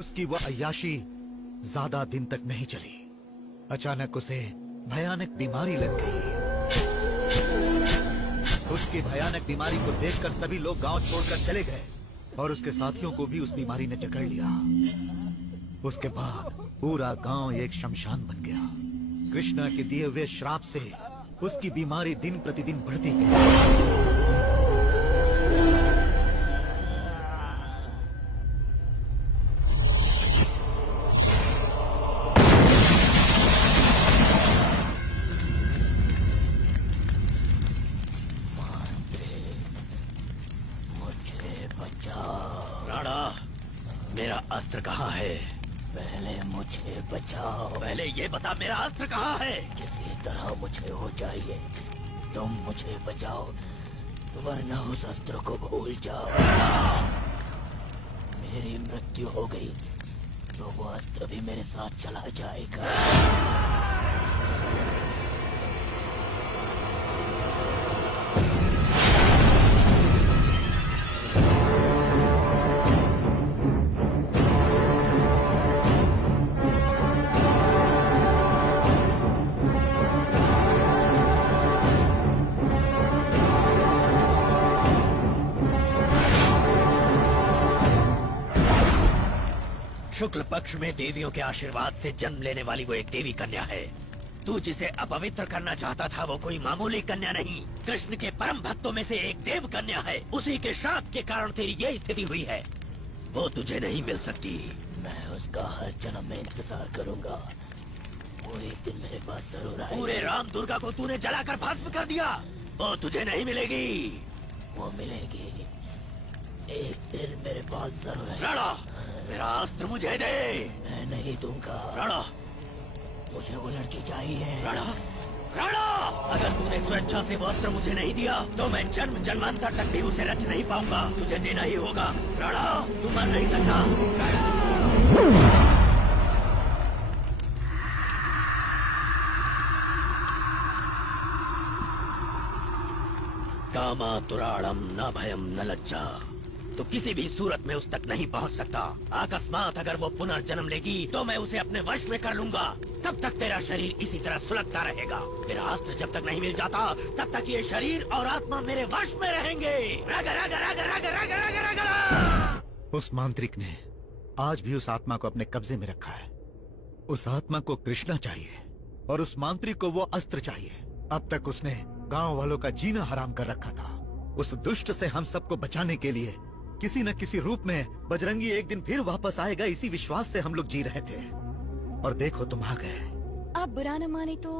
उसकी वो अय्याशी ज्यादा दिन तक नहीं चली। अचानक उसे भयानक बीमारी लग गई। उसकी भयानक बीमारी को देखकर सभी लोग गांव छोड़कर चले गए और उसके साथियों को भी उस बीमारी ने जकड़ लिया। उसके बाद पूरा गांव एक शमशान बन गया। कृष्णा के दिए हुए श्राप से उसकी बीमारी दिन प्रतिदिन बढ़ती गई। मेरा अस्त्र कहाँ है? पहले मुझे बचाओ। पहले ये बता मेरा अस्त्र कहाँ है? किसी तरह मुझे हो जाइए, तुम मुझे बचाओ वरना उस अस्त्र को भूल जाओ। मेरी मृत्यु हो गई तो वो अस्त्र भी मेरे साथ चला जाएगा। शुक्ल पक्ष में देवियों के आशीर्वाद से जन्म लेने वाली वो एक देवी कन्या है। तू जिसे अपवित्र करना चाहता था वो कोई मामूली कन्या नहीं, कृष्ण के परम भक्तों में से एक देव कन्या है। उसी के श्राप के कारण तेरी ये स्थिति हुई है। वो तुझे नहीं मिल सकती। मैं उसका हर जन्म में इंतजार करूंगा। वो एक दिन मेरे पास जरूर आएगी। पूरे राम दुर्गा को तूने जलाकर भस्म कर दिया। वो तुझे नहीं मिलेगी। वो मिलेगी, एक दिन मेरे पास जरूर आएगी। राणा, मेरा अस्त्र मुझे दे। मैं नहीं दूंगा। राणा, मुझे वो लड़की चाहिए। राणा, राणा, अगर तूने स्वेच्छा से वो अस्त्र मुझे नहीं दिया तो मैं जन्म जन्मांतर तक भी उसे रच नहीं पाऊंगा। तुझे देना ही होगा। राणा, तू मर नहीं सकता। कामा तुराड़म न भयम न लज्जा। तो किसी भी सूरत में उस तक नहीं पहुंच सकता। अकस्मात अगर वो पुनर्जन्म लेगी तो मैं उसे अपने वश में कर लूंगा। तब तक तेरा शरीर इसी तरह सुलगता रहेगा। मेरा अस्त्र जब तक नहीं मिल जाता तब तक ये शरीर और आत्मा मेरे वश में रहेंगे। रग रग रग रग रग रग रग रग। उस मांत्रिक ने आज भी उस आत्मा को अपने कब्जे में रखा है। उस आत्मा को कृष्णा चाहिए और उस मांत्रिक को वो अस्त्र चाहिए। अब तक उसने गांव वालों का जीना हराम कर रखा था। उस दुष्ट से हम सबको बचाने के लिए किसी न किसी रूप में बजरंगी एक दिन फिर वापस आएगा, इसी विश्वास से हम लोग जी रहे थे। और देखो तुम आ गए। आप बुरा न माने तो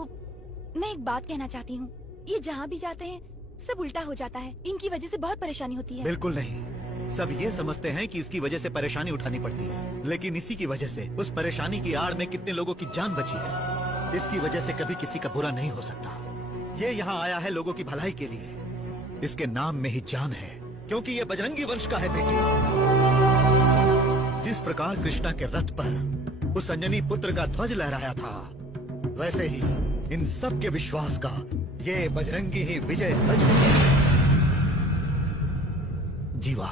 मैं एक बात कहना चाहती हूँ। ये जहाँ भी जाते हैं सब उल्टा हो जाता है। इनकी वजह से बहुत परेशानी होती है। बिल्कुल नहीं, सब ये समझते हैं कि इसकी वजह से परेशानी उठानी पड़ती है, लेकिन इसी की वजह से उस परेशानी की आड़ में कितने लोगों की जान बची है। इसकी वजह से कभी किसी का बुरा नहीं हो सकता। ये यहाँ आया है लोगों की भलाई के लिए। इसके नाम में ही जान है, क्योंकि ये बजरंगी वंश का है बेटी। जिस प्रकार कृष्णा के रथ पर उस अंजनी पुत्र का ध्वज लहराया था, वैसे ही इन सब के विश्वास का ये बजरंगी ही विजय ध्वज है। जीवा,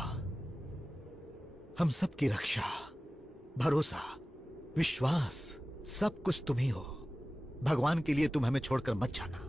हम सब की रक्षा, भरोसा, विश्वास सब कुछ तुम ही हो। भगवान के लिए तुम हमें छोड़कर मत जाना।